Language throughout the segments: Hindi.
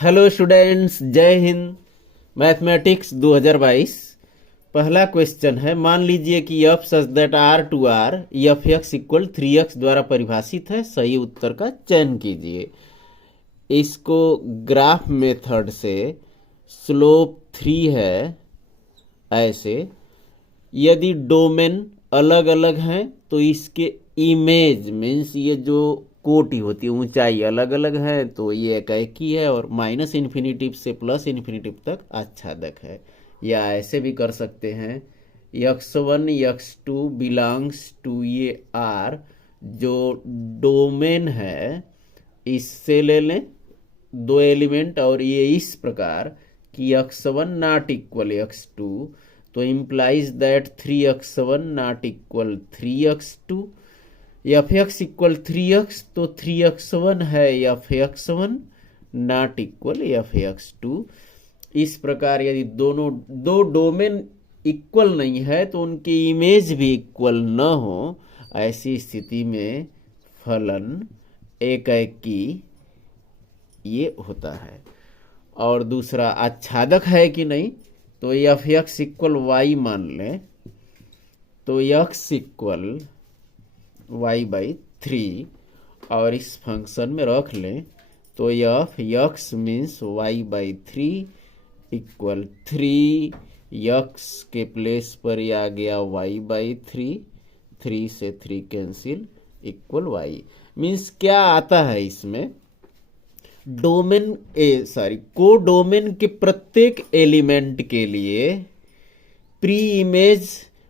हेलो स्टूडेंट्स, जय हिंद। मैथमेटिक्स 2022 पहला क्वेश्चन है। मान लीजिए कि f such that R to R f x equal 3x द्वारा परिभाषित है। सही उत्तर का चयन कीजिए। इसको ग्राफ मेथड से स्लोप 3 है। ऐसे यदि डोमेन अलग अलग हैं तो इसके इमेज मीन्स ये जो कोटि होती है ऊंचाई अलग अलग है तो ये एक ही है, और माइनस इन्फिनिटिव से प्लस इन्फिनिटिव तक आच्छादक है। या ऐसे भी कर सकते हैं, x1 x2 बिलोंग्स टू ये आर जो डोमेन है इससे ले लें दो एलिमेंट, और ये इस प्रकार कि x1 नॉट इक्वल x2 तो implies that 3x1 not equal 3x2। F x equal 3x तो 3x1 है F x one not equal F x two. इस प्रकार यदि दोनों दो डोमेन इक्वल नहीं है तो उनकी इमेज भी इक्वल न हो, ऐसी स्थिति में फलन एकी ये होता है। और दूसरा आच्छादक है कि नहीं, तो एफ एक्स इक्वल वाई मान लें तो एक्स इक्वल वाई बाई 3 और इस फंक्शन में रख लें तो f x means y by 3 equal 3x के प्लेस पर ये आ गया वाई बाई 3 से 3 कैंसिल इक्वल वाई। मीन्स क्या आता है इसमें, डोमेन को डोमेन के प्रत्येक एलिमेंट के लिए प्री इमेज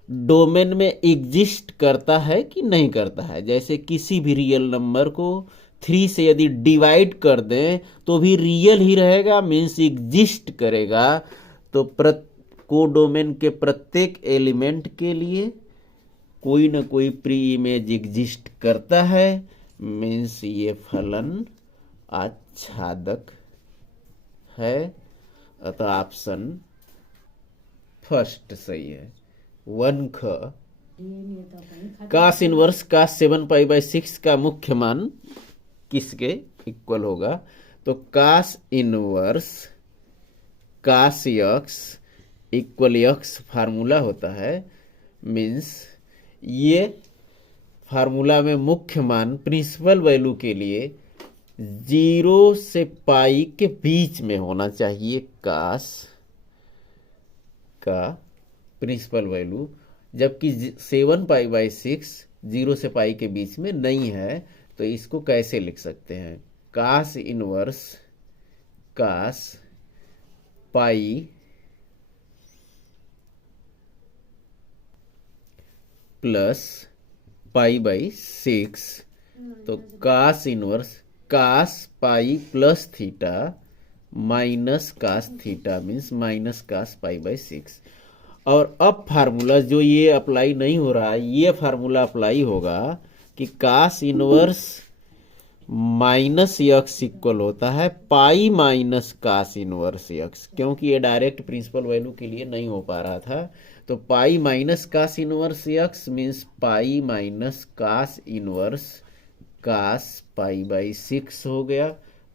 डोमेन में एग्जिस्ट करता है कि नहीं करता है। जैसे किसी भी रियल नंबर को 3 से यदि डिवाइड कर दें तो भी रियल ही रहेगा, मीन्स एग्जिस्ट करेगा। तो को डोमेन के प्रत्येक एलिमेंट के लिए कोई ना कोई प्री इमेज एग्जिस्ट करता है, मीन्स ये फलन आच्छादक है। अतः ऑप्शन फर्स्ट सही है। 1 कास इनवर्स कास 7π/6 का मुख्य मान किसके इक्वल होगा, तो cos inverse cos x equal x formula होता है। मीन्स ये फार्मूला में मुख्य मान प्रिंसिपल वैल्यू के लिए 0 से पाई के बीच में होना चाहिए। कास का प्रिंसिपल वैल्यू, जबकि 7π/6 0 से पाई के बीच में नहीं है, तो इसको कैसे लिख सकते हैं, कास इनवर्स कास पाई प्लस π/6, तो cos inverse cos pi plus theta minus cos theta means minus cos π/6। और अब फार्मूला जो ये अप्लाई नहीं हो रहा है, ये फार्मूला अप्लाई होगा कि cos inverse minus x equal होता है pi minus cos inverse x, क्योंकि ये डायरेक्ट प्रिंसिपल वैल्यू के लिए नहीं हो पा रहा था। तो pi minus cos inverse x means pi minus cos inverse cos π/6 हो गया।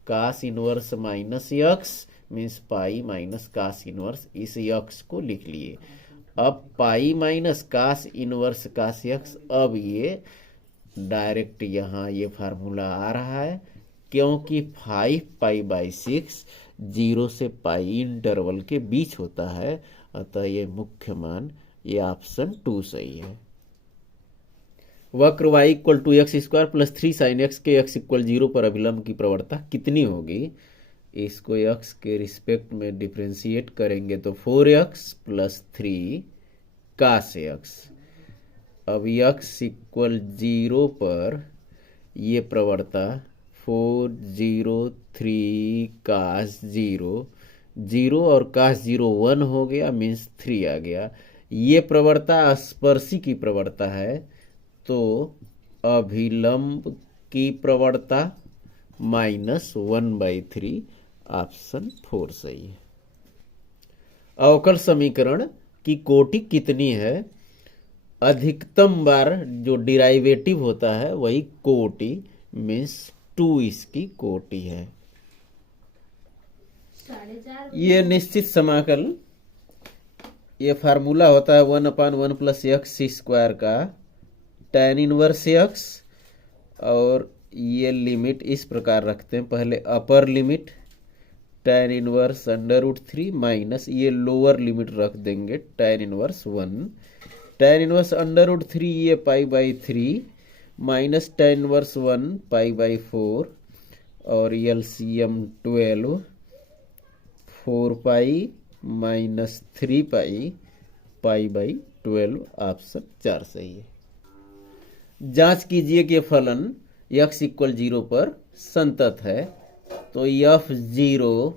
Cos inverse minus x means pi minus cos inverse, इस एक्स को लिख लिए। अब pi minus cos inverse cos x, अब ये डायरेक्ट यहाँ ये फार्मूला आ रहा है, क्योंकि 5π/6 0 से पाई इंटरवल के बीच होता है। अतः ये मुख्य मान ये ऑप्शन 2 सही है। वक्र y equal to x² plus 3 sin x के x इक्वल 0 पर अभिलंब की प्रवणता कितनी होगी। इसको x के रिस्पेक्ट में डिफ्रेंशिएट करेंगे तो 4x प्लस 3 कास x। अब x इक्वल 0 पर ये प्रवणता 4 0 3 कास 0 और कास 0 1 हो गया, मीन्स 3 आ गया। ये प्रवणता स्पर्शी की प्रवणता है, तो अभिलंब की प्रवणता -1/3 ऑप्शन 4 सही है। अवकल समीकरण की कोटि कितनी है, अधिकतम बार जो डिराइवेटिव होता है वही कोटि मीन्स 2 इसकी कोटि है। ये निश्चित समाकल, ये फार्मूला होता है 1/1 प्लस एक्स स्क्वायर का tan इनवर्स एक्स। और ये लिमिट इस प्रकार रखते हैं, पहले upper limit tan inverse √3 minus ये लोअर लिमिट रख देंगे tan इनवर्स 1। tan इनवर्स √3 ये π/3 माइनस tan इनवर्स 1 π/4 और एलसीएम 12 4π माइनस 3π π/12। ऑप्शन 4 सही है। जांच कीजिए कि फलन x = 0 पर संतत है। तो f0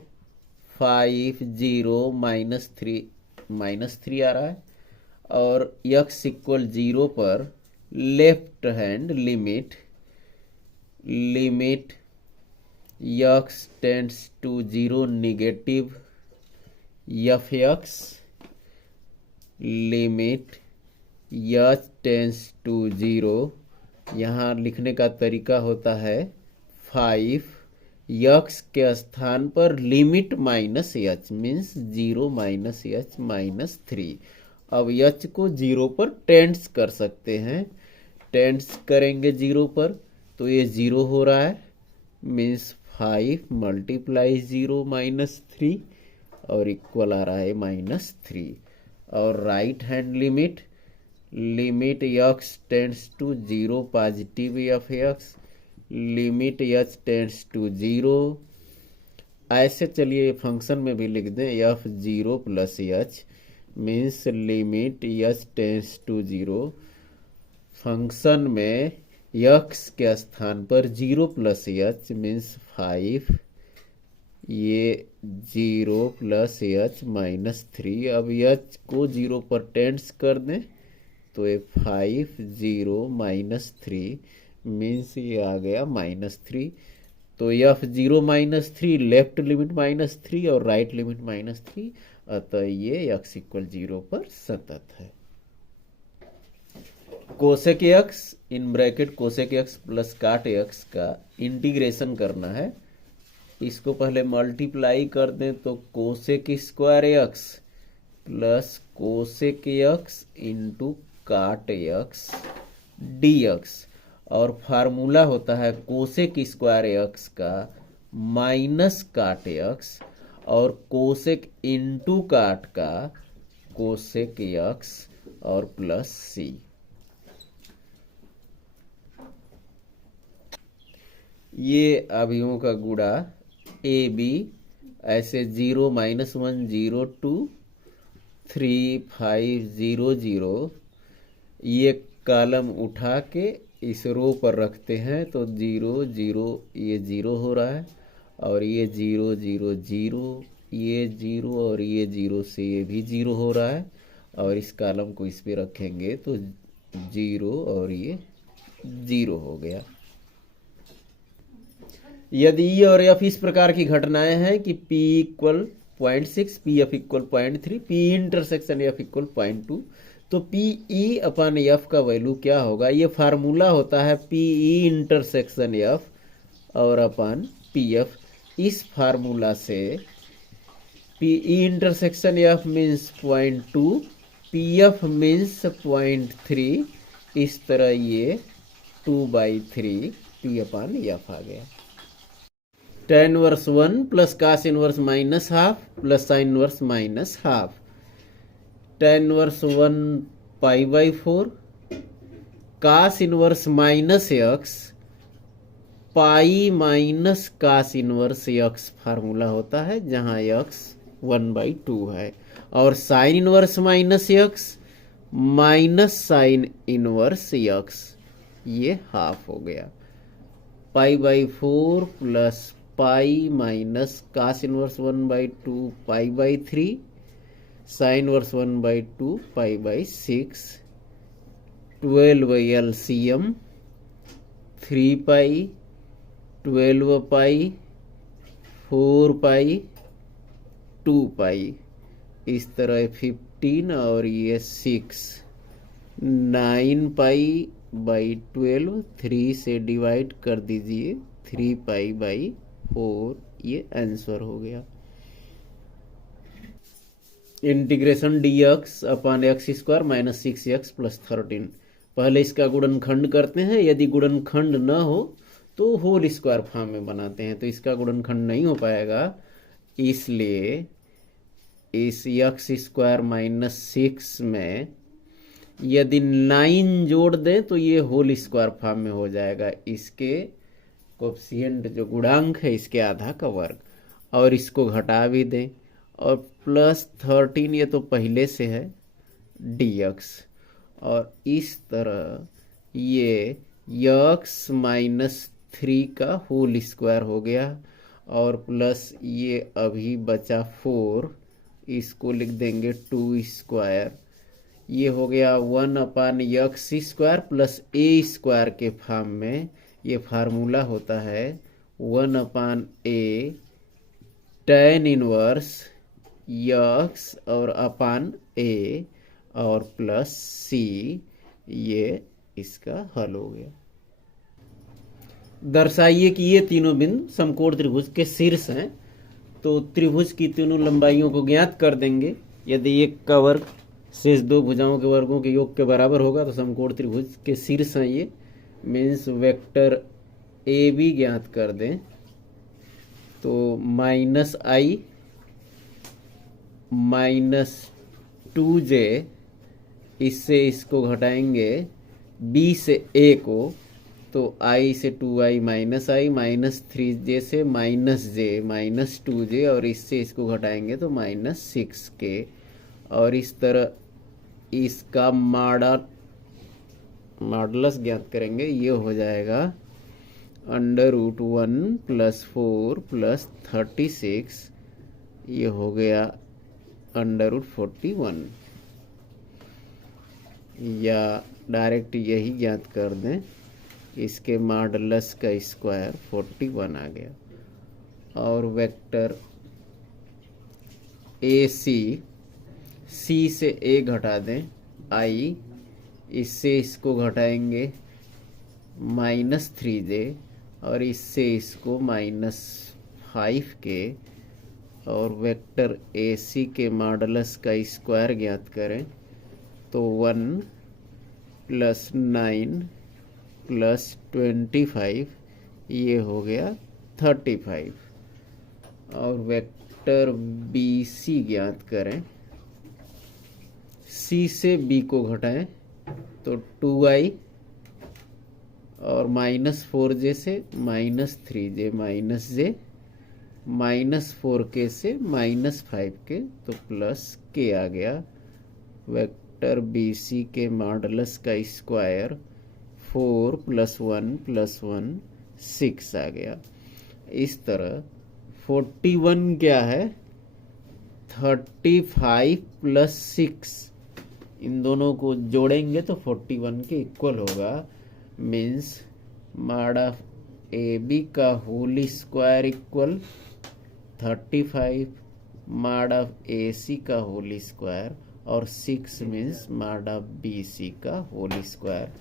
5 0 -3 आ रहा है। और x = 0 पर left hand limit x tends to 0 negative f(x) limit h tends to 0, यहाँ लिखने का तरीका होता है 5 x के स्थान पर limit minus h means 0 minus h minus 3। अब h को 0 पर टेंड्स कर सकते हैं, टेंड्स करेंगे 0 पर तो ये 0 हो रहा है मीन्स 5 × 0 माइनस 3 और इक्वल आ रहा है -3। और right hand limit x tends to 0 positive f(x) limit h tends to 0। ऐसे चलिए फंक्शन में भी लिख दें f0 plus h means limit h tends to 0। Function में x के स्थान पर 0 प्लस h मीन्स 5, ये 0 प्लस h माइनस 3। अब h को 0 पर टेंड्स कर दें तो ये 5 0 माइनस 3 मीन्स ये आ गया -3। तो f0 -3 लेफ्ट लिमिट -3 और राइट लिमिट -3, अतः ये x = 0 पर संतत है। Cosec x in bracket cosec x plus काट x का इंटीग्रेशन करना है। इसको पहले मल्टीप्लाई कर दें तो cosec square x plus cosec x into काट x dx। और फार्मूला होता है कोसेक स्क्वायर x का माइनस काट x और कोसेक इंटू काट का कोसेक x और प्लस c। ये अवयवों का गुणा AB ऐसे 0 -1 0 2 3 5 0 0। ये कॉलम उठा के इस रो पर रखते हैं तो 0 0 ये 0 हो रहा है और ये 0 0 0 ये 0 और ये 0 से ये भी 0 हो रहा है। और इस कॉलम को इस पे रखेंगे तो 0 और ये 0 हो गया। यदि E और F इस प्रकार की घटनाएं हैं कि P = 0.6 PF = 0.3 P intersection F = 0.2 तो PE/F का वैल्यू क्या होगा? ये फार्मूला होता है PE इंटरसेक्शन F और अपन PF। इस फार्मूला से PE intersection F means 0.2 PF means 0.3, इस तरह ये 2/3 P/F आ गया। tan inverse 1 plus cos inverse -½ plus sin inverse -½ tan inverse 1 π/4 cos inverse -x pi minus cos inverse x formula होता है जहां x 1/2 है। और sin inverse -x minus sin inverse x ये ½ हो गया। π/4 plus pi minus cos inverse 1/2 π/3 sin inverse 1/2 π/6 12 LCM 3π 12π 4π 2π, इस तरह 15 और ये 6 9π/12 3 से डिवाइड कर दीजिए 3π/4 ये आंसर हो गया। Integration D x upon x square minus 6x plus 13। पहले इसका गुणनखंड करते हैं, यदि गुणनखंड न हो तो होल स्क्वायर फॉर्म में बनाते हैं, तो इसका गुणनखंड नहीं हो पाएगा, इसलिए इस एक्स स्क्वायर माइनस 6 में यदि 9 जोड़ दें तो ये होल स्क्वायर फॉर्म में हो जाएगा, इसके कोफिशिएंट जो गुणांक है इसके आधा का वर्ग, और इसको घटा भी दें, और प्लस 13 ये तो पहले से है dx, और इस तरह ये x माइनस 3 का होल स्क्वायर हो गया, और प्लस ये अभी बचा 4, इसको लिख देंगे 2 स्क्वायर, ये हो गया 1 अपान एक्स स्क्वायर प्लस ए स्क्वायर के फॉर्म में। ये फार्मूला होता है 1 अपान ए tan इनवर्स एक्स और अपान ए और प्लस सी, ये इसका हल हो गया। दर्शाइए कि ये तीनों बिंदु समकोण त्रिभुज के शीर्ष हैं, तो त्रिभुज की तीनों लंबाइयों को ज्ञात कर देंगे। यदि एक का वर्ग शेष दो भुजाओं के वर्गों के योग के बराबर होगा तो समकोण त्रिभुज के शीर्ष हैं ये, मीन्स वेक्टर ए बी ज्ञात कर दें, तो माइनस आई माइनस 2j, इससे इसको घटाएंगे b से a को, तो i से 2i माइनस आई माइनस 3j से माइनस j माइनस 2j, और इससे इसको घटाएंगे तो माइनस 6k, और इस तरह इसका मॉडुलस ज्ञात करेंगे, ये हो जाएगा √1 प्लस 4 प्लस 36, ये हो गया √41, या डायरेक्ट यही ज्ञात कर दें, इसके मॉडुलस का स्क्वायर 41 आ गया। और वेक्टर ए सी से ए घटा दें आई, इससे इसको घटाएंगे माइनस 3j, और इससे इसको माइनस 5k, और वेक्टर ए सी के मॉडुलस का स्क्वायर ज्ञात करें तो 1 प्लस 9 प्लस 25, ये हो गया 35, और वेक्टर बी सी ज्ञात करें, सी से बी को घटाएं तो 2i, और माइनस 4j से minus 3j minus j, minus 4k से माइनस 5k, तो प्लस k आ गया। वेक्टर बी सी के मॉडुलस का स्क्वायर 4 प्लस 1 प्लस 1 6 आ गया। इस तरह 41 क्या है, 35 प्लस 6, इन दोनों को जोड़ेंगे तो 41 के इक्वल होगा, means mod of A B का whole square equal 35 mod of A C का होल स्क्वायर, और 6 means mod of B C का होल स्क्वायर,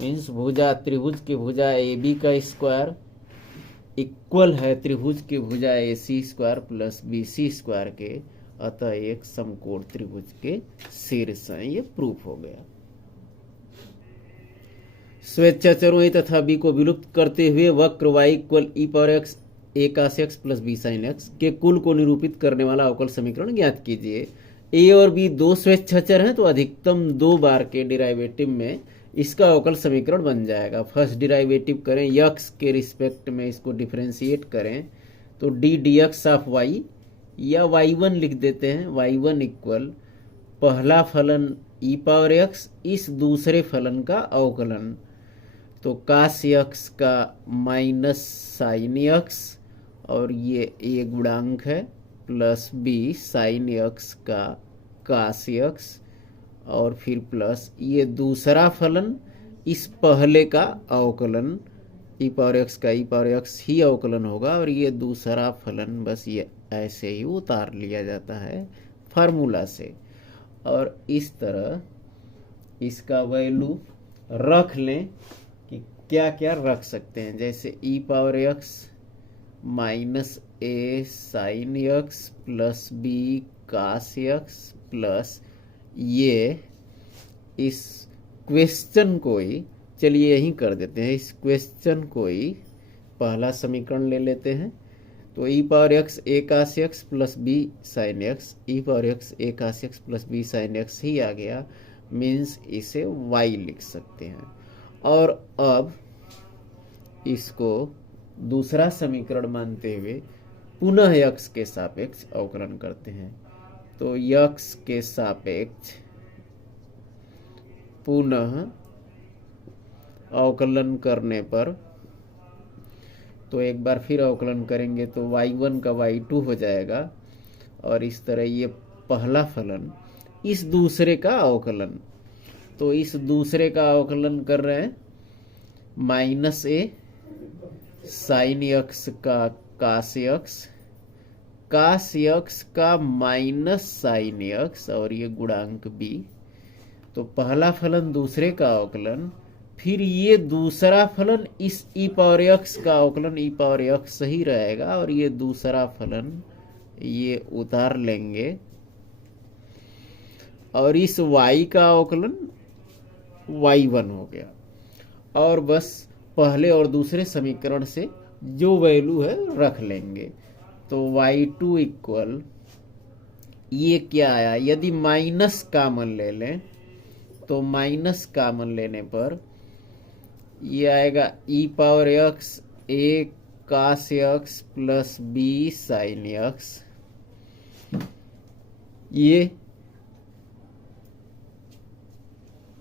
मीन्स भुजा त्रिभुज की भुजा ए बी का स्क्वायर इक्वल है त्रिभुज की भुजा A C square plus B C square के, अतः एक समकोण त्रिभुज के शीर्ष हैं, ये प्रूफ हो गया। स्वेच्छाचरों ए तथा बी को विलुप्त करते हुए वक्र y equal e power x a cos x plus b sine x के कुल को निरूपित करने वाला अवकल समीकरण ज्ञात कीजिए। ए और बी दो स्वेच्छाचर हैं, तो अधिकतम 2 बार के डिराइवेटिव में इसका अवकल समीकरण बन जाएगा। फर्स्ट डिराइवेटिव करें, यक्स के रिस्पेक्ट में इसको डिफरेंशिएट करें तो d d x of y, या y1 लिख देते हैं, y1 इक्वल पहला फलन ई पावर एक्स इस दूसरे फलन का अवकलन, तो कास एक्स का माइनस साइन एक्स, और ये ए गुणांक है, प्लस बी साइन एक्स का कास एक्स, और फिर प्लस ये दूसरा फलन इस पहले का अवकलन, ई पावर एक्स का ई पावर एक्स ही अवकलन होगा, और ये दूसरा फलन बस ये ऐसे ही उतार लिया जाता है फार्मूला से, और इस तरह इसका वैल्यू रख लें कि क्या क्या रख सकते हैं, जैसे e power x minus a sine x plus b cos x plus ये इस क्वेश्चन को ही, चलिए यही कर देते हैं, इस क्वेश्चन को ही पहला समीकरण ले लेते हैं। तो e power x a cos x plus b sine x, e power x a cos x plus b sine x ही आ गया, मीन्स इसे वाई लिख सकते हैं। और अब इसको दूसरा समीकरण मानते हुए पुनः यक्स के सापेक्ष अवकलन करते हैं। तो यक्स के सापेक्ष पुनः अवकलन करने पर, तो एक बार फिर अवकलन करेंगे तो y1 का y2 हो जाएगा, और इस तरह ये पहला फलन इस दूसरे का अवकलन, तो इस दूसरे का अवकलन कर रहे हैं माइनस ए साइन यक्स का कास यक्स, कास यक्स का माइनस साइन यक्स, और ये गुणांक b। तो पहला फलन दूसरे का अवकलन, फिर ये दूसरा फलन इस ई पावर एक्स का अवकलन, ई पावर एक्स सही रहेगा, और ये दूसरा फलन ये उतार लेंगे, और इस y का अवकलन y1 हो गया। और बस पहले और दूसरे समीकरण से जो वैल्यू है रख लेंगे। तो y2 इक्वल, ये क्या आया, यदि माइनस कामन ले लें तो माइनस कामन लेने पर ये आएगा e power x a cos x plus b sine x, ये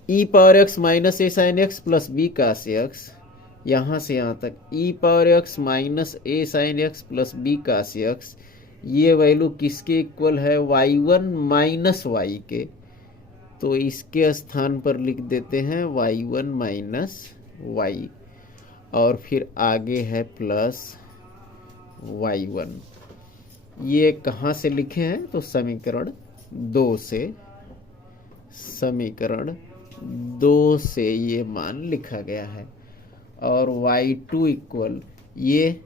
e power x minus a sine x plus b cos x, यहां से यहां तक e power x minus a sine x plus b cos x, ये वैल्यू किसके इक्वल है, y1 माइनस वाई के। तो इसके स्थान पर लिख देते हैं y1 माइनस वाई, और फिर आगे है प्लस y1। ये कहाँ से लिखे हैं, तो समीकरण 2 से, समीकरण 2 से ये मान लिखा गया है। और y2 इक्वल, ये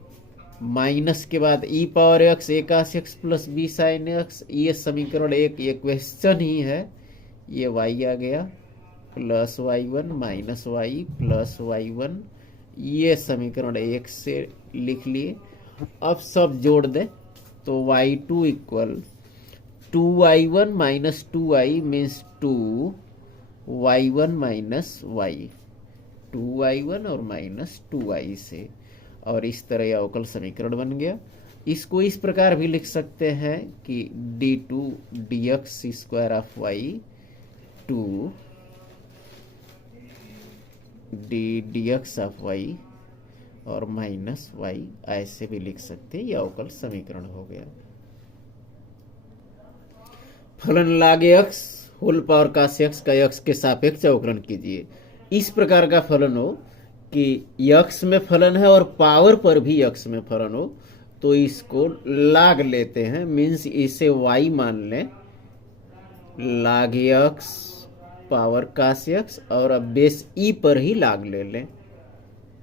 माइनस के बाद e power x a cos x plus b sine x, ये समीकरण 1, ये क्वेश्चन ही है, ये y आ गया plus y1 minus Y plus y1, ये समीकरण 1 से लिख लिए। अब सब जोड़ दें तो y2 equal 2y1 minus 2y means 2y1 minus y, 2y1 और माइनस 2y से, और इस तरह यह अवकल समीकरण बन गया। इसको इस प्रकार भी लिख सकते हैं कि d2 dx square of y 2 dx of y और माइनस y, ऐसे भी लिख सकते हैं। यह अवकल समीकरण हो गया। फलन log x whole power cos x का x के सापेक्ष अवकलन कीजिए। इस प्रकार का फलन हो कि x में फलन है और पावर पर भी x में फलन हो, तो इसको log लेते हैं, मीन्स इसे y मान लें, log x power cos x, और अब बेस e पर ही log ले लें,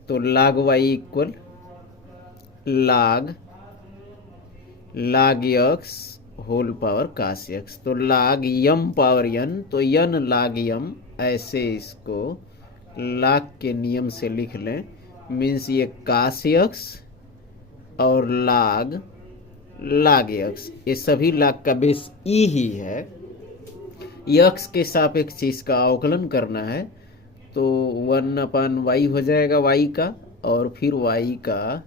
तो log y equal log x whole power cos x, तो log m पावर n, तो n log m, ऐसे इसको log के नियम से लिख लें, मीन्स ये cos x और log x, ये सभी log का बेस e ही है। x के सापेक्ष इसका अवकलन करना है, तो 1/y हो जाएगा y का, और फिर y का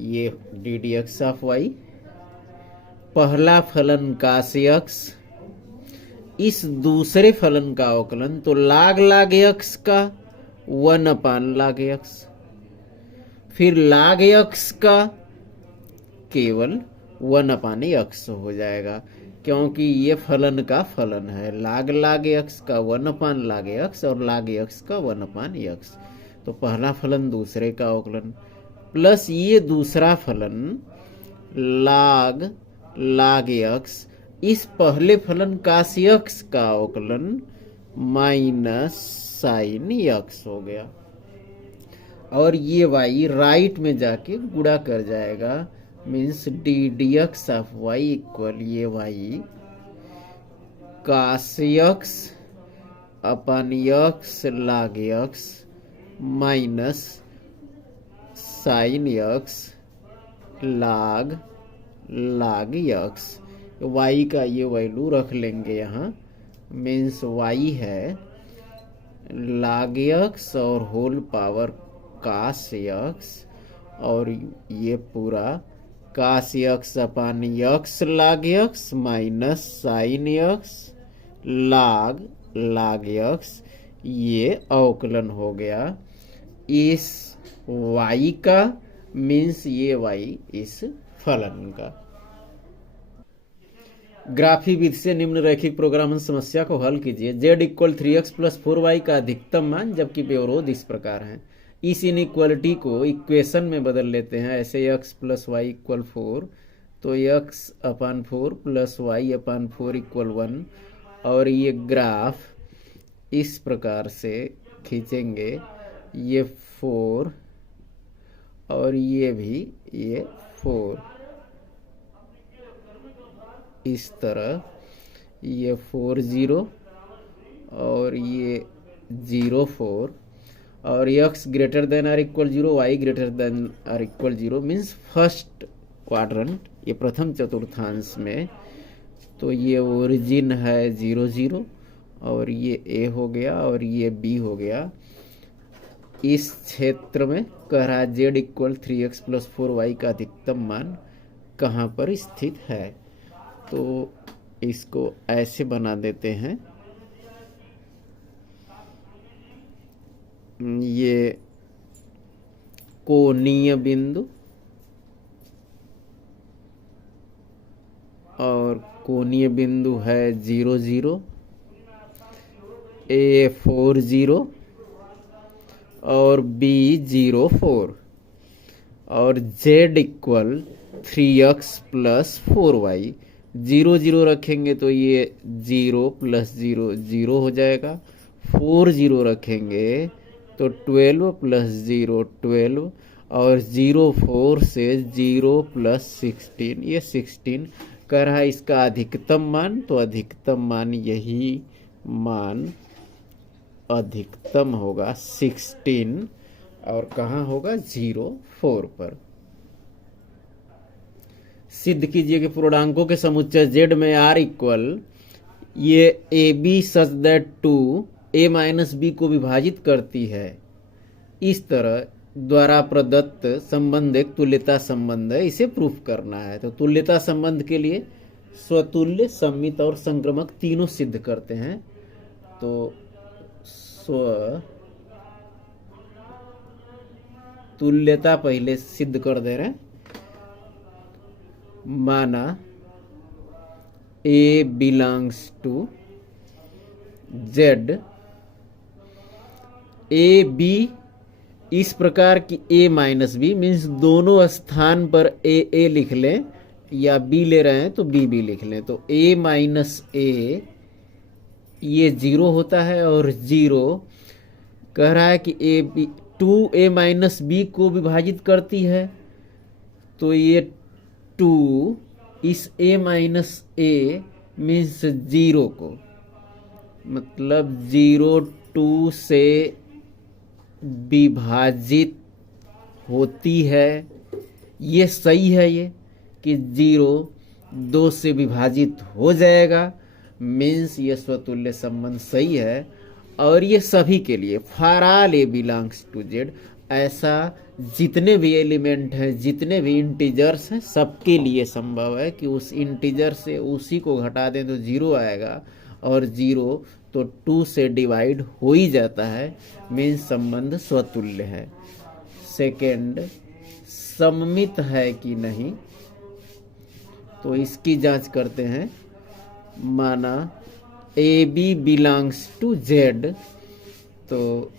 ये ddx ऑफ y, पहला फलन cos x, इस दूसरे फलन का अवकलन, तो log x का 1/log x, फिर log x का केवल 1/x हो जाएगा, क्योंकि ये फलन का फलन है। log x का 1/log x और log x का 1/x, तो पहला फलन दूसरे का अवकलन, प्लस ये दूसरा फलन log x, इस पहले फलन cos x का अवकलन माइनस साइन x हो गया, और ये y राइट में जाके गुणा कर जाएगा, means d d x of y equal ये y cos x upon x log x minus sine x log x. Y का ये वैल्यू रख लेंगे यहाँ, मीन्स वाई है लाग एक्स और होल पावर कास एक्स, और ये पूरा कास x upon x log x minus sine x log x, ये अवकलन हो गया इस y का, मीन्स ये y इस फलन का। ग्राफी विधि से निम्न रैखिक प्रोग्रामन समस्या को हल कीजिए। z equal 3x plus 4y का अधिकतम मान जबकि व्यवरोध इस प्रकार है। इस इनइक्वालिटी को इक्वेशन में बदल लेते हैं, ऐसे x प्लस वाई इक्वल 4, तो x अपान 4 प्लस वाई अपान 4 इक्वल 1, और ये ग्राफ इस प्रकार से खींचेंगे, ये 4 और ये भी ये 4, इस तरह ये 4 0 और ये 0 4, और x greater than or equal 0 y greater than or equal 0, means first quadrant, ये प्रथम चतुर्थांश में। तो ये ओरिजिन है 0 0 और ये a हो गया और ये b हो गया। इस क्षेत्र में कह रहा है z equal 3x plus 4y का अधिकतम मान कहाँ पर स्थित है। तो इसको ऐसे बना देते हैं, ये कोणीय बिंदु और कोणीय बिंदु है 0 0, a 4 0 और b 0 4, और z equal 3x plus 4y। 0 0 रखेंगे तो ये 0 प्लस 0 0 हो जाएगा, 4 0 रखेंगे तो 12 प्लस 0 12, और 0 4 से 0 प्लस 16, ये 16 कह रहा है इसका अधिकतम मान। तो अधिकतम मान यही मान अधिकतम होगा 16, और कहाँ होगा 0 4 पर। सिद्ध कीजिए कि पूर्णांकों के समुच्चय z में r इक्वल ये a b such that 2 a minus b को विभाजित करती है। इस तरह द्वारा प्रदत्त संबंध एक तुल्यता संबंध है, इसे प्रूफ करना है। तो तुल्यता संबंध के लिए स्वतुल्य, सममित और संक्रमक तीनों सिद्ध करते हैं। तो स्व तुल्यता पहले सिद्ध कर दे रहे हैं। माना a belongs to z, a b इस प्रकार की a माइनस बी, मीन्स दोनों स्थान पर a लिख लें, या b ले रहे हैं तो b लिख लें। तो a माइनस a ये 0 होता है, और 0 कह रहा है कि a 2a माइनस b को विभाजित करती है। तो ये 2 इस a माइनस a मीन्स 0 को, मतलब 0 2 से विभाजित होती है। ये सही है, ये कि 0 2 से विभाजित हो जाएगा, मीन्स ये स्वतुल्य संबंध सही है। और ये सभी के लिए for all a belongs to z, ऐसा जितने भी एलिमेंट हैं, जितने भी इंटीजर्स हैं, सबके लिए संभव है कि उस इंटीजर से उसी को घटा दें तो 0 आएगा, और 0 तो 2 से डिवाइड हो ही जाता है, मीन्स संबंध स्वतुल्य है। सेकेंड, सममित है कि नहीं, तो इसकी जांच करते हैं। माना a b belongs to z, तो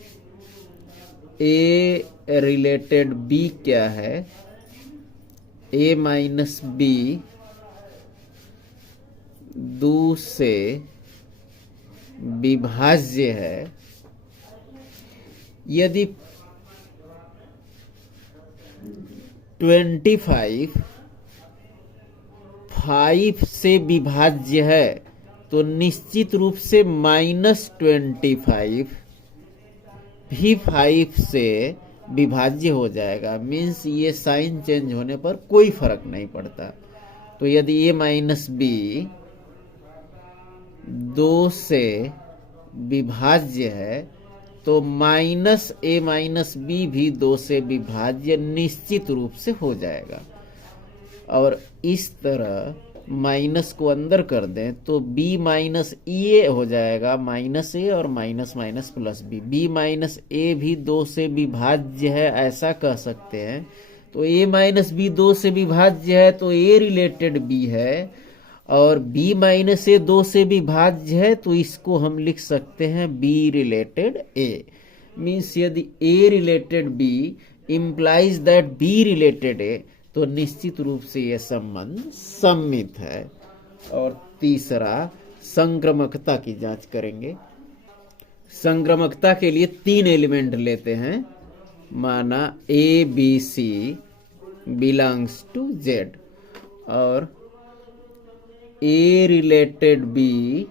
ए रिलेटेड बी क्या है, ए माइनस बी 2 से विभाज्य है। यदि 25 5 से विभाज्य है तो निश्चित रूप से -25 भी 5 से विभाज्य हो जाएगा। मीन्स ये साइन चेंज होने पर कोई फर्क नहीं पड़ता। तो यदि a माइनस बी 2 से विभाज्य है तो -a माइनस बी भी 2 से विभाज्य निश्चित रूप से हो जाएगा। और इस तरह माइनस को अंदर कर दें तो b माइनस ए हो जाएगा, माइनस ए और minus minus plus b. b minus a भी 2 से विभाज्य है, ऐसा कह सकते हैं। तो a माइनस बी 2 से विभाज्य है तो a रिलेटेड b है, और b माइनस ए 2 से विभाज्य है तो इसको हम लिख सकते हैं b रिलेटेड a। मीन्स यदि a related b implies that b related a, तो निश्चित रूप से यह संबंध सम्मित है। और तीसरा संक्रमकता की जांच करेंगे। संक्रमकता के लिए 3 एलिमेंट लेते हैं। माना a b c belongs to z, और ए रिलेटेड बी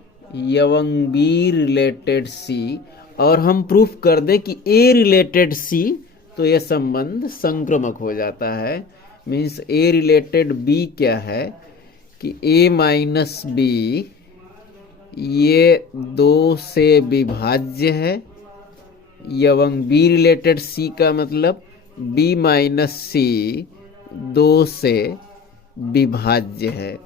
एवं बी रिलेटेड सी, और हम प्रूफ कर दें कि ए रिलेटेड सी, तो यह संबंध संक्रमक हो जाता है। मीन्स ए रिलेटेड बी क्या है कि a माइनस बी ये 2 से विभाज्य है, एवं b रिलेटेड c का मतलब b माइनस सी 2 से विभाज्य है।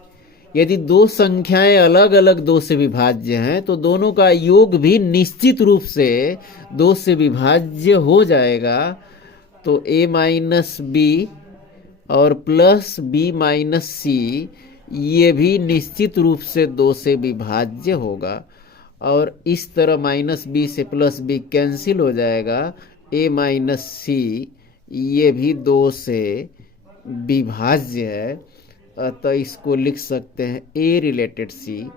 यदि दो संख्याएं अलग अलग 2 से विभाज्य हैं तो दोनों का योग भी निश्चित रूप से 2 से विभाज्य हो जाएगा। तो a माइनस बी और प्लस बी माइनस सी ये भी निश्चित रूप से 2 से विभाज्य होगा। और इस तरह माइनस बी से प्लस बी कैंसिल हो जाएगा, a माइनस सी ये भी 2 से विभाज्य है। अतः इसको लिख सकते हैं a रिलेटेड सी।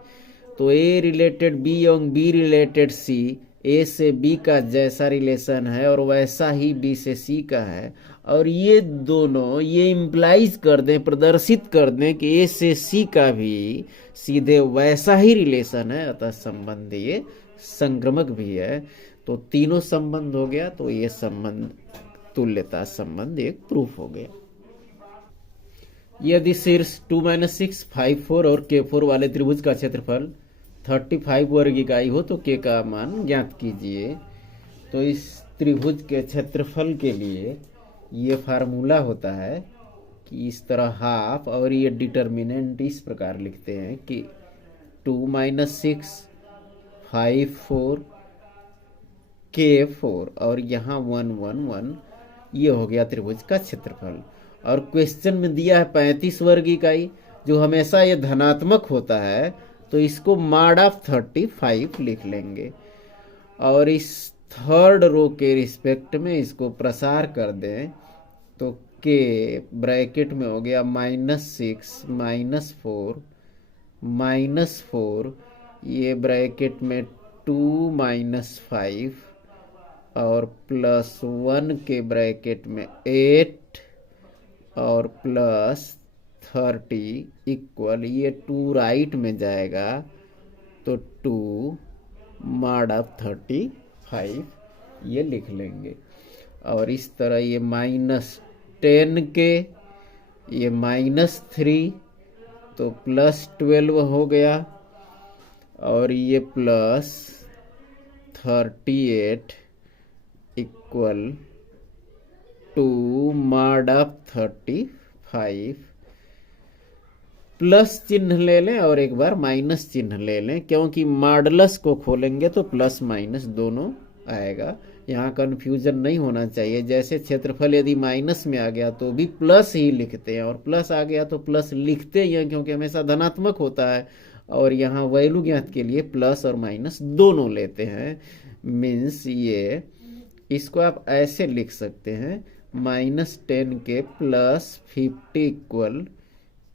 तो a रिलेटेड b एवं b रिलेटेड c a से b का जैसा रिलेशन है और वैसा ही b से c का है, और ये दोनों ये इम्प्लाइज कर दें, प्रदर्शित कर दें कि a से c का भी सीधे वैसा ही रिलेशन है। अतः संबंध ये संक्रमक भी है। तो तीनों संबंध हो गया, तो ये संबंध तुल्यता संबंध एक प्रूफ हो गया। यदि शीर्ष 2 - 6 5 4 और k4 वाले त्रिभुज का क्षेत्रफल 35 वर्ग इकाई हो तो k का मान ज्ञात कीजिए। तो इस त्रिभुज के क्षेत्रफल के लिए ये फार्मूला होता है कि इस तरह हाफ, और ये डिटर्मिनेंट इस प्रकार लिखते हैं कि 2 - 6 5 4 k4, और यहाँ 1 1 1, ये हो गया त्रिभुज का क्षेत्रफल। और क्वेश्चन में दिया है 35 वर्ग इकाई, जो हमेशा ये धनात्मक होता है, तो इसको मॉड ऑफ 35 लिख लेंगे। और इस थर्ड रो के रिस्पेक्ट में इसको प्रसार कर दें तो k ब्रैकेट में हो गया -6 -4 -4, ये ब्रैकेट में 2 - 5 और +1 के ब्रैकेट में 8 और +30 इक्वल, ये 2 राइट में जाएगा तो 2 मॉड ऑफ 35 ये लिख लेंगे। और इस तरह ये -10 के ये -3 तो +12 हो गया, और ये +38 इक्वल 2 मॉड ऑफ 35। प्लस चिन्ह ले लें और एक बार माइनस चिन्ह ले लें, क्योंकि मॉडुलस को खोलेंगे तो प्लस माइनस दोनों आएगा। यहाँ कंफ्यूजन नहीं होना चाहिए। जैसे क्षेत्रफल यदि माइनस में आ गया तो भी प्लस ही लिखते हैं, और प्लस आ गया तो प्लस लिखते ही हैं, क्योंकि हमेशा धनात्मक होता है। और यहाँ वैल्यू ज्ञात के लिए प्लस और माइनस दोनों लेते हैं। मीन्स ये इसको आप ऐसे लिख सकते हैं -10 के +50 इक्वल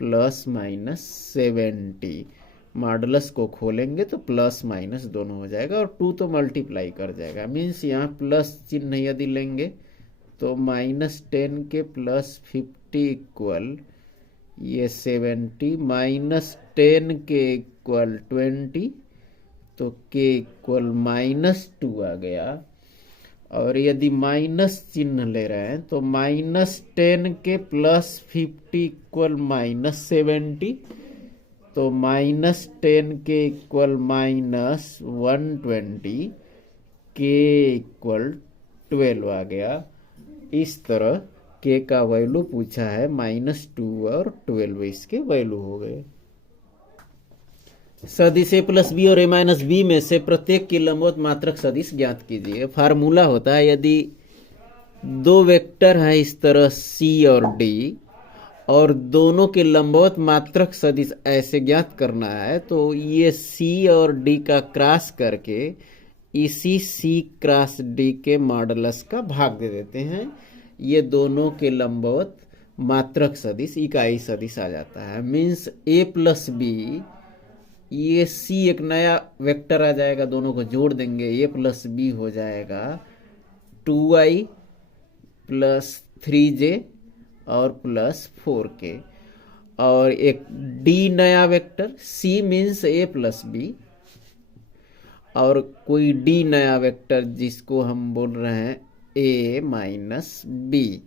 ±70। मॉडुलस को खोलेंगे तो प्लस माइनस दोनों हो जाएगा, और 2 तो मल्टीप्लाई कर जाएगा। मीन्स यहाँ प्लस चिन्ह यदि लेंगे तो -10 के +50 इक्वल ये 70 -10 के इक्वल 20, तो के इक्वल -2 आ गया। और यदि माइनस चिन्ह ले रहे हैं तो -10 के +50 इक्वल -70, तो -10 के इक्वल -120, के इक्वल 12 आ गया। इस तरह के का वैल्यू पूछा है, -2 और 12 इसके वैल्यू हो गए। सदिश a + b और a - b में से प्रत्येक की लंबवत मात्रक सदिश ज्ञात कीजिए। फार्मूला होता है, यदि दो वेक्टर है इस तरह c और d और दोनों के लंबवत मात्रक सदिश ऐसे ज्ञात करना है, तो ये c और d का क्रॉस करके इसी c क्रॉस d के मॉडुलस का भाग दे देते हैं। ये दोनों के लंबवत मात्रक सदिश इकाई सदिश आ जाता है। मीन्स a + b, ये c एक नया वेक्टर आ जाएगा, दोनों को जोड़ देंगे, a + b हो जाएगा 2i + 3j और +4k। और एक d नया vector, c means a + b, और कोई d नया वेक्टर जिसको हम बोल रहे हैं a - b।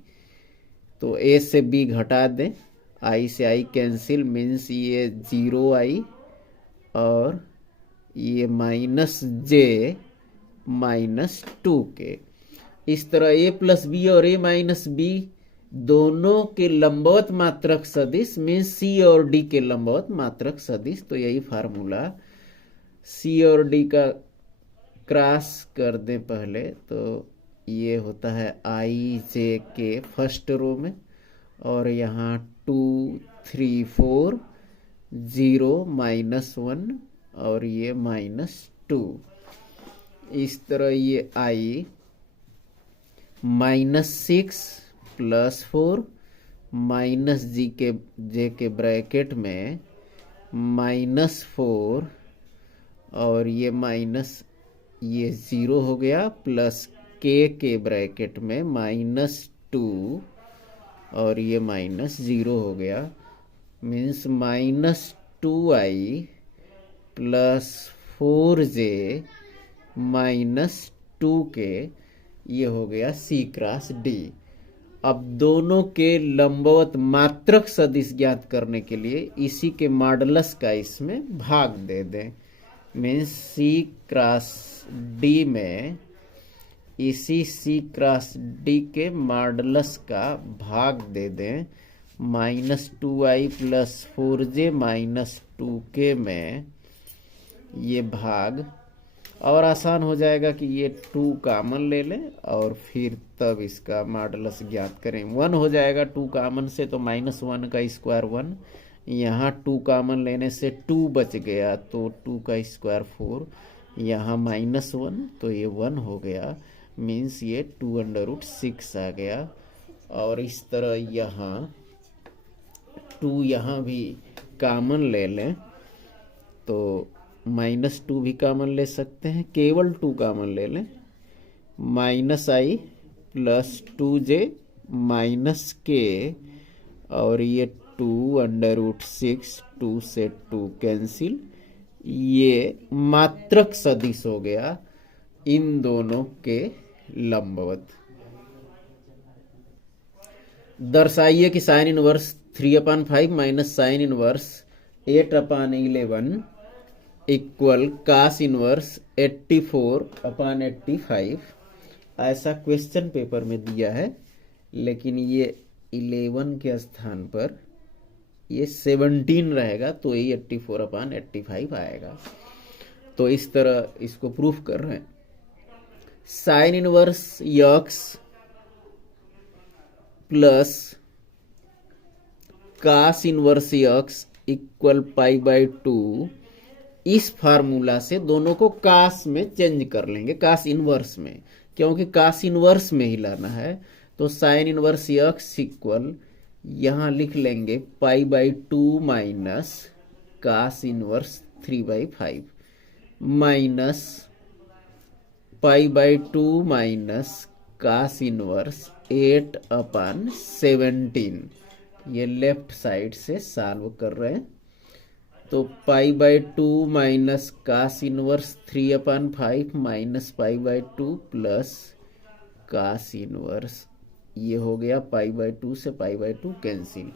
तो a से b घटा दें, i से i कैंसिल, मीन्स ये 0i और ये -j -2k। इस तरह a + b और a - b दोनों के लंबवत मात्रक सदिश मीन्स c और d के लंबवत मात्रक सदिश। तो यही फार्मूला, c और d का क्रॉस कर दें पहले, तो ये होता है i j k first row में, और यहाँ 2 3 4 0 -1 और ये -2। इस तरह ये i -6 +4 -j के ब्रैकेट में -4 और ये माइनस, ये 0 हो गया, प्लस के ब्रैकेट में -2 और ये -0 हो गया। मीन्स -2i + 4j -2k, ये हो गया c क्रॉस d। अब दोनों के लंबवत मात्रक सदिश ज्ञात करने के लिए इसी के मॉडुलस का इसमें भाग दे दें। मीन्स c क्रॉस d में इसी c क्रॉस d के मॉडुलस का भाग दे दें। -2i + 4j -2k में ये भाग, और आसान हो जाएगा कि ये 2 कॉमन ले लें और फिर तब इसका मॉडुलस ज्ञात करें। 1 हो जाएगा 2 कॉमन से, तो -1 का स्क्वायर 1, यहाँ 2 कॉमन लेने से 2 बच गया, तो 2 का स्क्वायर 4, यहाँ -1 तो ये 1 हो गया। मीन्स ये 2√6 आ गया। और इस तरह यहाँ 2 यहाँ भी कॉमन ले लें, तो -2 भी कॉमन ले सकते हैं, केवल 2 कॉमन ले लें। -i + 2j -k और ये 2√6, 2 से 2 कैंसिल, ये मात्रक सदिश हो गया इन दोनों के लंबवत। दर्शाइए कि sin inverse 3/5 - sin inverse 8/11 equal cos inverse 84/85। ऐसा क्वेश्चन पेपर में दिया है, लेकिन ये 11 के स्थान पर ये 17 रहेगा, तो ये 84/85 आएगा। तो इस तरह इसको प्रूफ कर रहे हैं। sin inverse x plus cos inverse x equal π/2, इस फार्मूला से दोनों को cos में चेंज कर लेंगे, cos इनवर्स में, क्योंकि cos इनवर्स में ही लाना है। तो sin इनवर्स x इक्वल यहाँ लिख लेंगे π/2 minus cos inverse 3/5 minus π/2 minus cos inverse 8/17 ये लेफ्ट साइड से सॉल्व कर रहे हैं। तो π/2 minus cos inverse 3/5 minus π/2 plus cos inverse, ये हो गया π/2 से π/2 कैंसिल।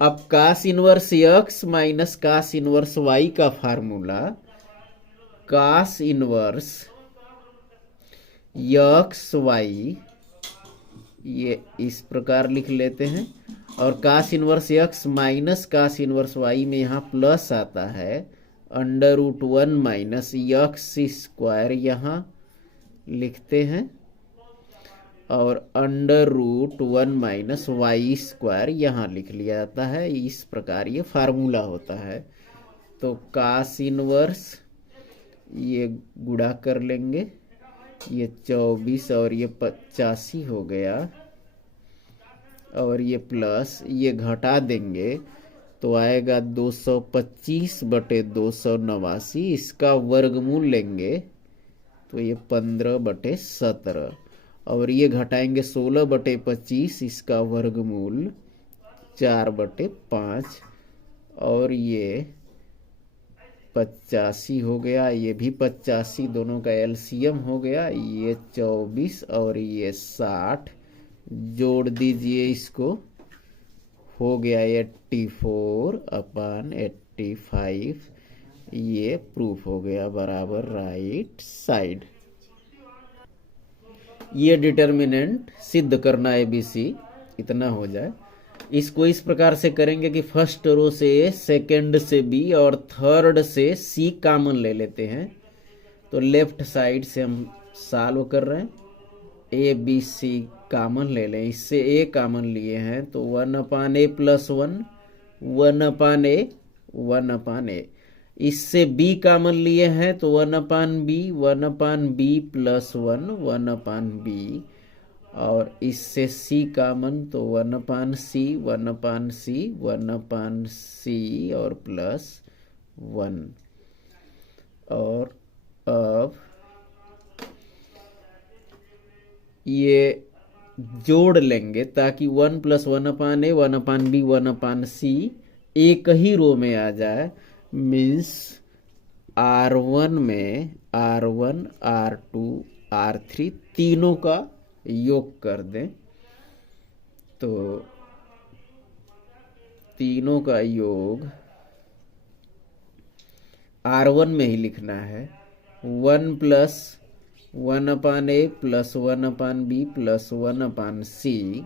अब cos inverse x minus cos inverse y का formula cos inverse x y, ये इस प्रकार लिख लेते हैं। और cos inverse x minus cos inverse y में यहाँ प्लस आता है, √1 माइनस एक्स स्क्वायर यहाँ लिखते हैं, और √1 माइनस वाई स्क्वायर यहाँ लिख लिया जाता है। इस प्रकार ये फार्मूला होता है। तो कास इनवर्स ये गुणा कर लेंगे, ये 24 और ये 85 हो गया, और ये प्लस ये घटा देंगे तो आएगा 225/289। इसका वर्गमूल लेंगे तो ये 15/17, और ये घटाएंगे 16/25, इसका वर्गमूल 4/5, और ये 85 हो गया, ये भी 85, दोनों का एलसीएम हो गया। ये 24 और ये 60 जोड़ दीजिए, इसको हो गया 84/85। ये प्रूफ हो गया बराबर राइट साइड। ये डिटर्मिनेंट सिद्ध करना ABC, इतना हो जाए। इसको इस प्रकार से करेंगे कि फर्स्ट रो से A, सेकेंड से B और थर्ड से C कॉमन ले लेते हैं। तो लेफ्ट साइड से हम सॉल्व कर रहे हैं, ABC कॉमन ले लें। इससे A कॉमन लिए हैं तो 1/A प्लस 1, 1/A, 1/A। इससे B कॉमन लिए हैं तो 1/B, 1/B प्लस 1, 1/B। और इससे C कॉमन तो 1/C, 1/C, 1/C और प्लस 1। और अब ये जोड़ लेंगे ताकि 1 + 1/A, 1/B, 1/C एक ही रो में आ जाए। मीन्स R1 में R1, R2, R3 तीनों का योग कर दें। तो तीनों का योग R1 में ही लिखना है, 1 + 1/A plus 1/B plus 1/C।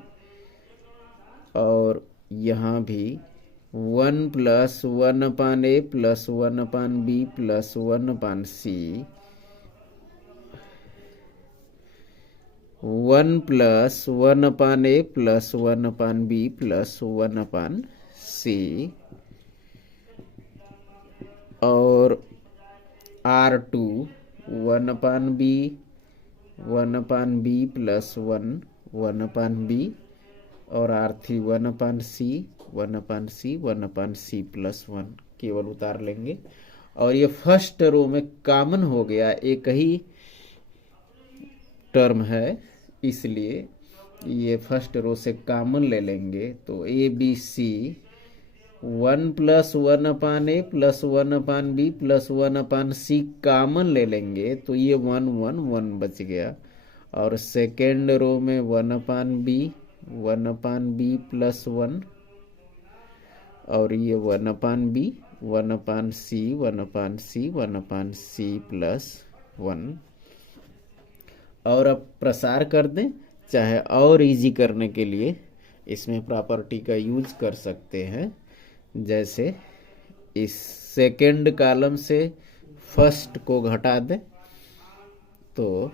और यहाँ भी 1 + 1/A plus 1/B plus 1/C, 1 + 1/A plus 1/B plus 1/C। और R2 1/B, 1/B plus 1, 1/B। और R3 1/C, 1/C, 1/C plus 1 केवल उतार लेंगे। और ये फर्स्ट रो में कॉमन हो गया, एक ही टर्म है, इसलिए ये फर्स्ट रो से कॉमन ले लेंगे। तो ABC 1 + 1/A plus 1/B plus 1/C common ले लेंगे तो ये 1, 1, 1 बच गया। और सेकेंड रो में 1/B, 1/B प्लस 1, और ये 1/B, 1/C, 1/C, 1/C plus 1। और अब प्रसार कर दें, चाहे और इजी करने के लिए इसमें प्रॉपर्टी का यूज कर सकते हैं। जैसे इस सेकेंड कॉलम से फर्स्ट को घटा दें तो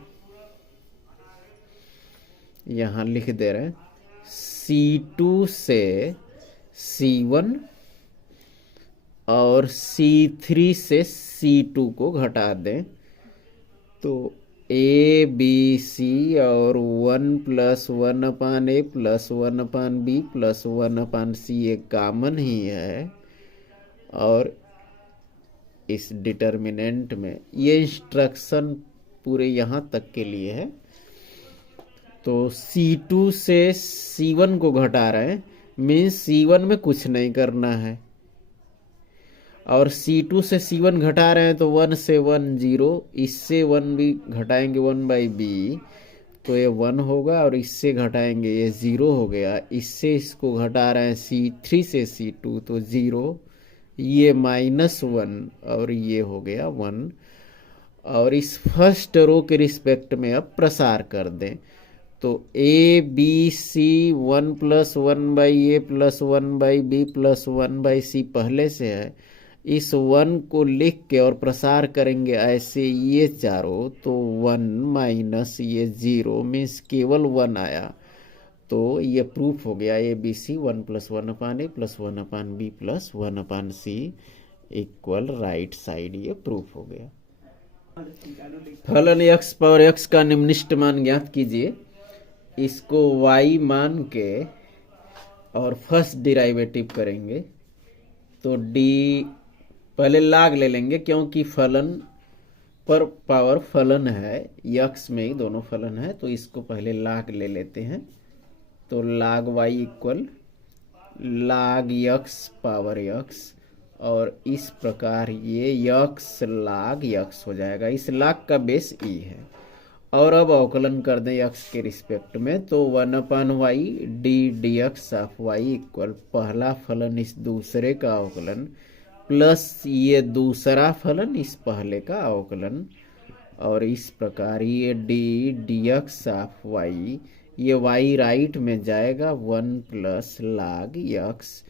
यहाँ लिख दे रहे हैं C2 से C1 और C3 से C2 को घटा दें तो ABC और 1 + 1/A plus 1/B plus 1/C ये कॉमन ही है। और इस डिटर्मिनेंट में ये इंस्ट्रक्शन पूरे यहाँ तक के लिए है। तो C2 से C1 को घटा रहे हैं, मीन्स C1 में कुछ नहीं करना है, और C2 से C1 घटा रहे हैं तो 1 से 1 0, इससे 1 भी घटाएंगे 1/b तो ये 1 होगा, और इससे घटाएंगे ये 0 हो गया, इससे इसको घटा रहे हैं C3 से C2 तो 0, ये -1 और ये हो गया 1। और इस फर्स्ट रो के रिस्पेक्ट में अब प्रसार कर दें तो ABC 1+1/a+1/b+1/c पहले से है, इस 1 को लिख के और प्रसार करेंगे ऐसे ये चारों तो 1 माइनस ये 0 मीन्स केवल 1 आया। तो ये प्रूफ हो गया ABC 1+1/a+1/b+1/c equal right side, ये प्रूफ हो गया। फलन x पावर x का निम्नलिखित मान ज्ञात कीजिए। इसको y मान के और फर्स्ट डिराइवेटिव करेंगे तो d पहले लाग ले लेंगे, क्योंकि फलन पर पावर फलन है, x में ही दोनों फलन है, तो इसको पहले लाग ले लेते हैं। तो लाग y इक्वल लाग x पावर x, और इस प्रकार ये x लाग x हो जाएगा। इस लाग का बेस e है, और अब अवकलन कर दें x के रिस्पेक्ट में तो 1/y dx of y equal पहला फलन इस दूसरे का अवकलन प्लस ये दूसरा फलन इस पहले का अवकलन, और इस प्रकार ये dx ऑफ y, ये y राइट में जाएगा 1 प्लस लाग x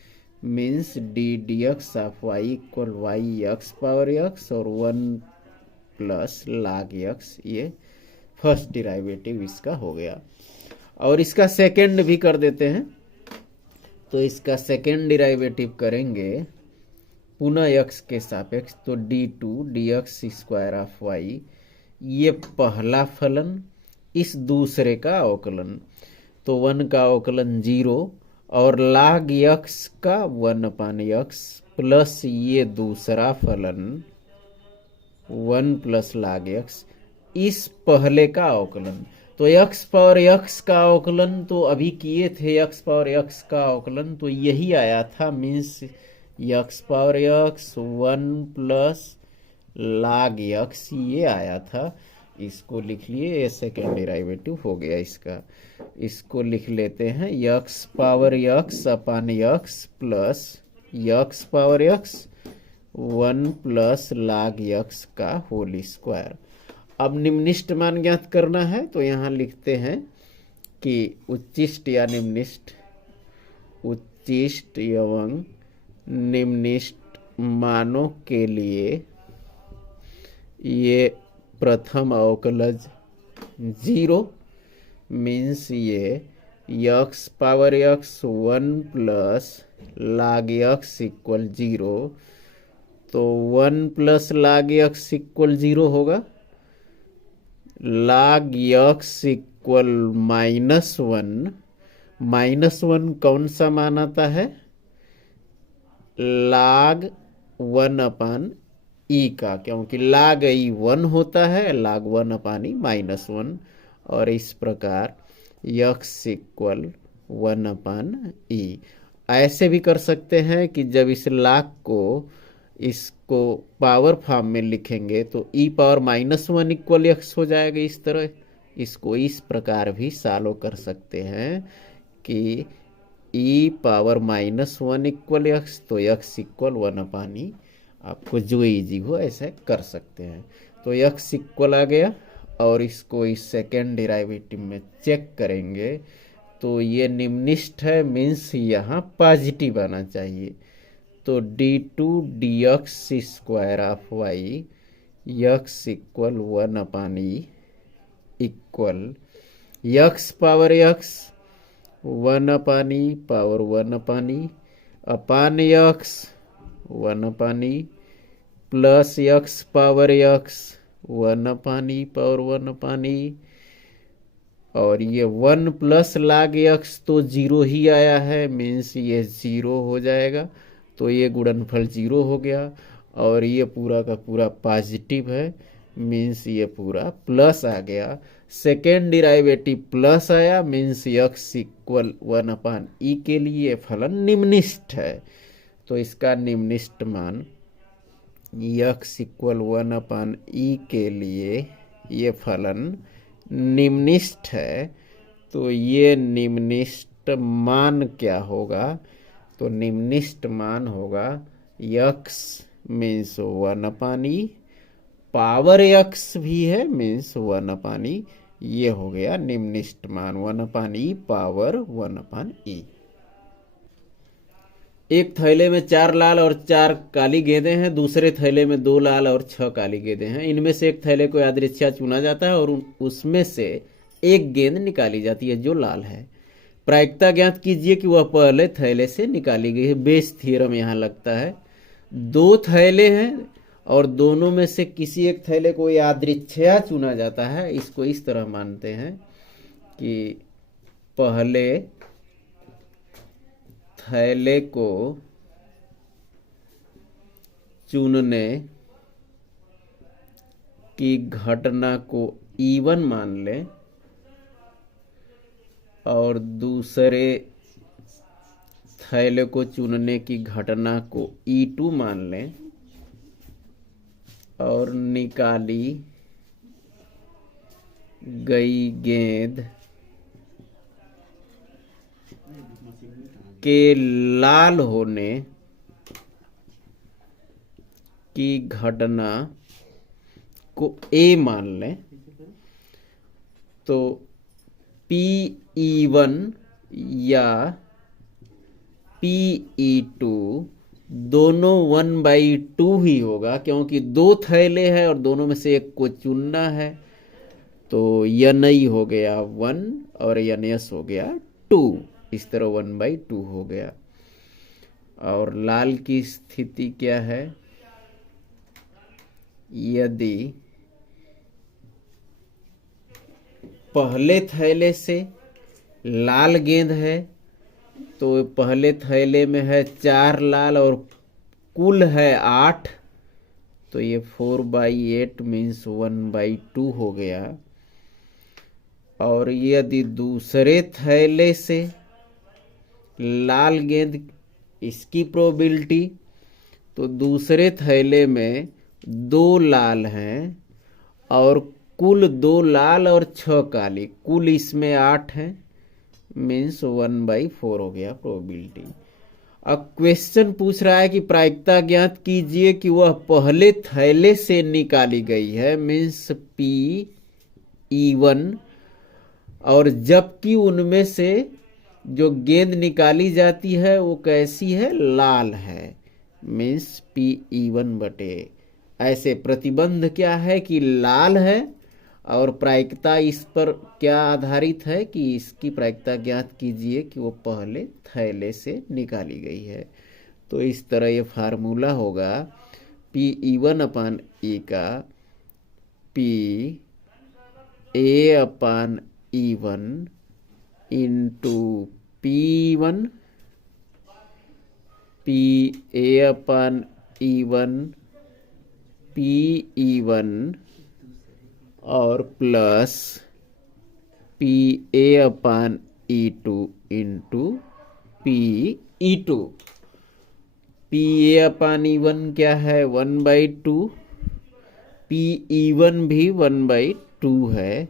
means dx of y equal y x power x और 1 प्लस लाग x, ये फर्स्ट डिराइवेटिव इसका हो गया। और इसका सेकंड भी कर देते हैं, तो इसका सेकंड डिराइवेटिव करेंगे पुनः x के सापेक्ष तो d2 dx square of y, ये पहला फलन इस दूसरे का अवकलन तो 1 का अवकलन 0 और लाग x का 1/x प्लस ये दूसरा फलन 1 प्लस लाग x इस पहले का अवकलन। तो x पावर x का अवकलन तो अभी किए थे, x पावर x का अवकलन तो यही आया था, means x power x 1 plus लाग x ये आया था। इसको लिख लिए, ये सेकेंड डेरिवेटिव हो गया इसका। इसको लिख लेते हैं x पावर x अपान x plus x power x 1 plus लाग x का होल स्क्वायर। अब निम्नलिखित मान ज्ञात करना है, तो यहाँ लिखते हैं कि उच्चिष्ट या निम्नलिखित, उच्चिष्ट एवं निम्नलिखित मानों के लिए ये प्रथम अवकलज 0 मीन्स ये x पावर x 1 प्लस लाग x इक्वल 0, तो 1 प्लस लाग x इक्वल 0 होगा। लाग x इक्वल -1, -1 कौन सा मान आता है? लाग 1/e का, क्योंकि लाग ई 1 होता है, लाग 1/e -1, और इस प्रकार x इक्वल 1/e। ऐसे भी कर सकते हैं कि जब इस लाग को इसको पावर फॉर्म में लिखेंगे तो e पावर -1 इक्वल x हो जाएगा। इस तरह इसको इस प्रकार भी सॉल्व कर सकते हैं कि e पावर -1 इक्वल x, तो x इक्वल 1/e। आपको जो इजी हो ऐसे कर सकते हैं। तो x इक्वल आ गया, और इसको इस सेकेंड डेरिवेटिव में चेक करेंगे तो ये निम्नलिखित है, मीन्स यहाँ पॉजिटिव आना चाहिए। तो d2 dx square of y x equal 1/e equal x power x 1/e power 1/e upon x 1/e plus x power x 1/e power 1/e, और ये 1 प्लस लाग x तो 0 ही आया है, मीन्स ये 0 हो जाएगा। तो ये गुणनफल 0 हो गया, और ये पूरा का पूरा पॉजिटिव है, मीन्स ये पूरा प्लस आ गया, सेकेंड डिराइवेटिव प्लस आया मीन्स यक्स इक्वल 1/e के लिए फलन निम्निष्ठ है। तो इसका निम्निष्ठ मान यक्स इक्वल 1/e के लिए ये फलन निम्निष्ठ है। तो ये निम्निष्ठ मान क्या होगा? तो निम्निष्ठ मान होगा x means 1/e, power x भी है मीन्स 1/e। ये हो गया निम्निष्ठ मान 1/e पावर 1/e। एक थैले में 4 लाल और 4 काली गेंदें हैं, दूसरे थैले में 2 लाल और 6 काली गेंदें हैं। इनमें से एक थैले को यादृच्छा चुना जाता है और उसमें से एक गेंद निकाली जाती है जो लाल है। प्रायिकता ज्ञात कीजिए कि वह पहले थैले से निकाली गई है। बेस थ्योरम यहाँ लगता है। 2 थैले हैं और दोनों में से किसी एक थैले को यादृच्छया चुना जाता है। इसको इस तरह मानते हैं कि पहले थैले को चुनने की घटना को E1 मान लें और दूसरे थैले को चुनने की घटना को E2 मान लें और निकाली गई गेंद के लाल होने की घटना को A मान लें। तो PE1 या PE2 दोनों 1/2 ही होगा, क्योंकि 2 थैले हैं और दोनों में से एक को चुनना है। तो NI हो गया 1 और NS हो गया 2, इस तरह 1/2 हो गया। और लाल की स्थिति क्या है? यदि पहले थैले से लाल गेंद है तो पहले थैले में है 4 लाल और कुल है 8, तो ये 4/8 मीन्स 1/2 हो गया। और यदि दूसरे थैले से लाल गेंद, इसकी प्रोबेबिलिटी, तो दूसरे थैले में 2 लाल हैं और कुल 2 लाल और 6 काली, कुल इसमें 8 है मीन्स 1/4 हो गया प्रोबेबिलिटी। अब क्वेश्चन पूछ रहा है कि प्रायिकता ज्ञात कीजिए कि वह पहले थैले से निकाली गई है मीन्स PE1, और जबकि उनमें से जो गेंद निकाली जाती है वो कैसी है? लाल है मीन्स PE1/A। ऐसे प्रतिबंध क्या है कि लाल है और प्रायिकता इस पर क्या आधारित है कि इसकी प्रायिकता ज्ञात कीजिए कि वो पहले थैले से निकाली गई है। तो इस तरह ये फार्मूला होगा PE1/E का PA/E1 into P1 PA/E1 PE1 और plus PA/E2 into PE2। PA/E1 क्या है? 1/2, PE1 भी 1/2 है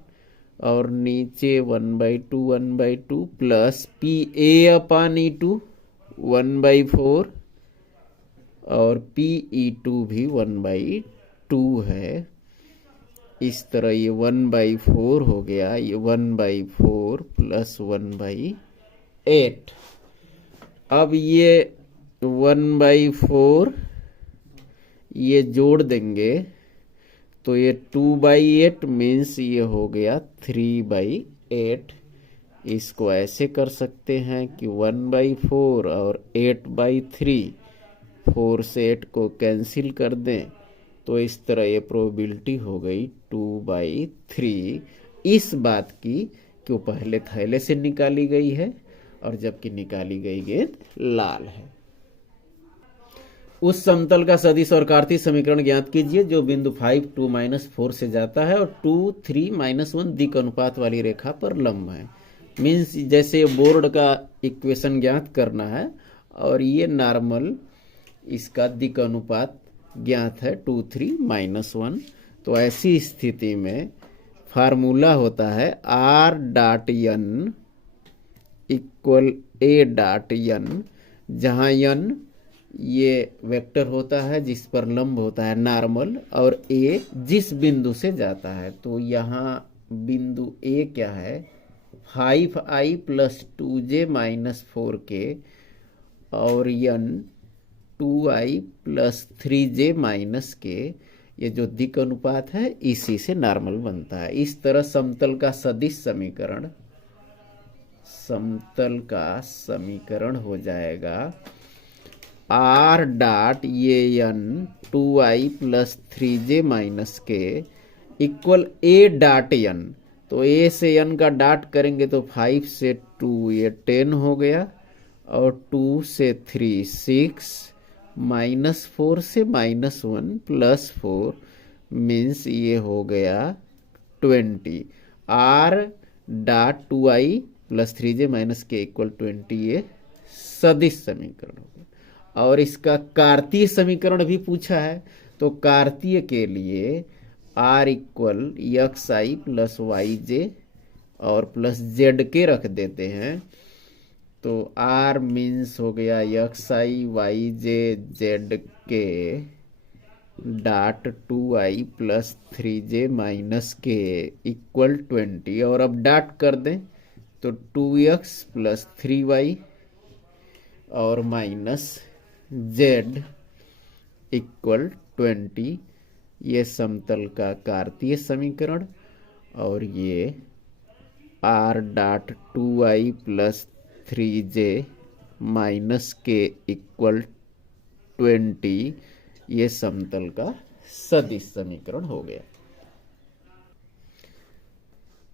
और नीचे 1/2 1/2 प्लस PA/E2 1/4 और PE2 भी 1/2 है। इस तरह ये 1/4 हो गया, ये 1/4 प्लस 1/8। अब ये 1/4 ये जोड़ देंगे तो ये 2/8 मीन्स ये हो गया 3/8। इसको ऐसे कर सकते हैं कि 1/4 और 8/3, 4 से 8 को कैंसिल कर दें तो इस तरह ये प्रोबेबिलिटी हो गई 2/3 इस बात की कि वो पहले थैले से निकाली गई है और जबकि निकाली गई गेंद लाल है। उस समतल का सदिश और कार्तीय समीकरण ज्ञात कीजिए जो बिंदु 5 2 -4 से जाता है और 2 3 -1 दिक् अनुपात वाली रेखा पर लंब है। मीन्स जैसे बोर्ड का इक्वेशन ज्ञात करना है और ये नॉर्मल इसका दिक् अनुपात ज्ञात है 2 3 -1। तो ऐसी स्थिति में फार्मूला होता है R.n इक्वल A.n, जहाँ n ये वेक्टर होता है जिस पर लंब होता है नॉर्मल और A जिस बिंदु से जाता है। तो यहाँ बिंदु A क्या है 5i + 2j - 4k और n 2i + 3j - k, ये जो दिक् अनुपात है इसी से नॉर्मल बनता है। इस तरह समतल का समीकरण हो जाएगा R. ये n 2i + 3j - k equal A.n। तो A से n का डॉट करेंगे तो 5 से 2 ये 10 हो गया और 2 से 3 6 -4 से -1 + 4 मीन्स ये हो गया 20। R.2i + 3j - k इक्वल 20 ये सदिश समीकरण होगा। और इसका कार्तीय समीकरण भी पूछा है तो कार्तीय के लिए R इक्वल xi + yj और प्लस zk रख देते हैं। तो R मीन्स हो गया xi yj zk dot 2i + 3j - k equal 20 और अब डॉट कर दें तो 2x + 3y और -z इक्वल 20, ये समतल का कार्तीय समीकरण। और ये R.2i + 3j - k इक्वल 20 ये समतल का सदिश समीकरण हो गया।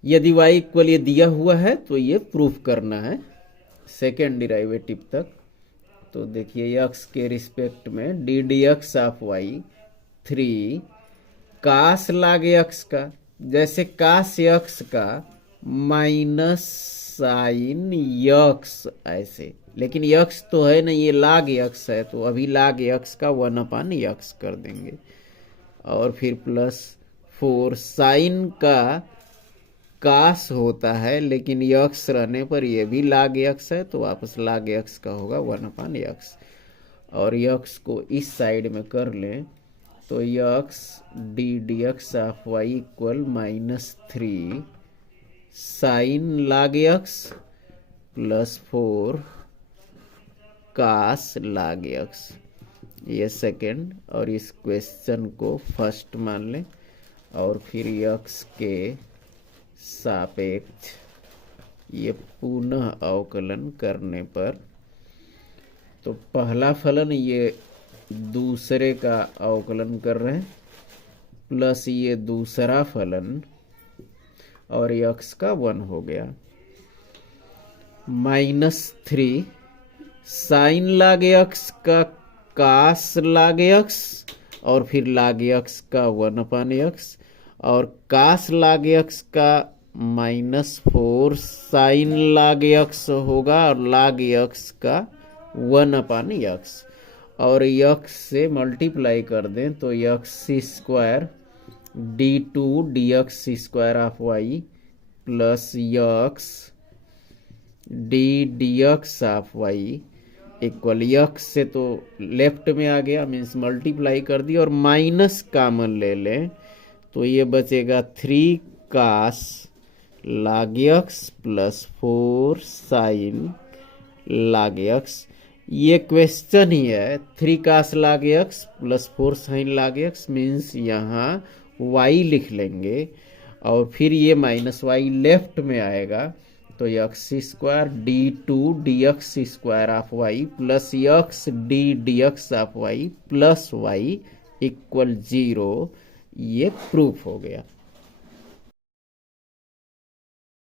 यदि y इक्वल ये दिया हुआ है तो ये प्रूफ करना है सेकेंड डिराइवेटिव तक। तो देखिए x के रिस्पेक्ट में ddx of y 3 cos log x का, जैसे cos x का माइनस साइन x ऐसे, लेकिन x तो है नहीं, ये log x है तो अभी log x का 1/x कर देंगे और फिर +4 साइन का cos होता है लेकिन x रहने पर ये भी log x है तो वापस log x का होगा 1/x। और x को इस साइड में कर लें तो x ddx of y equal -3 sine log x +4 cos log x, ये सेकेंड। और इस क्वेश्चन को फर्स्ट मान लें और फिर x के सापेक्ष ये पुनः अवकलन करने पर तो पहला फलन ये दूसरे का अवकलन कर रहे हैं प्लस ये दूसरा फलन और x का 1 हो गया -3 साइन log x का cos log x और फिर log x का 1/x और cos log x का -4 साइन log x होगा और log x का 1/x और x से मल्टीप्लाई कर दें तो x² d2 dx² of y plus x dx of y equal x से तो लेफ्ट में आ गया मीन्स मल्टीप्लाई कर दी और माइनस कॉमन ले लें तो ये बचेगा 3 cos log x + 4 sin log x। ये क्वेश्चन ही है 3 cos log x + 4 sin log x means यहाँ y लिख लेंगे और फिर ये -y लेफ्ट में आएगा तो x² d2 dx² of y plus x dx of y plus y equal 0, ये प्रूफ हो गया।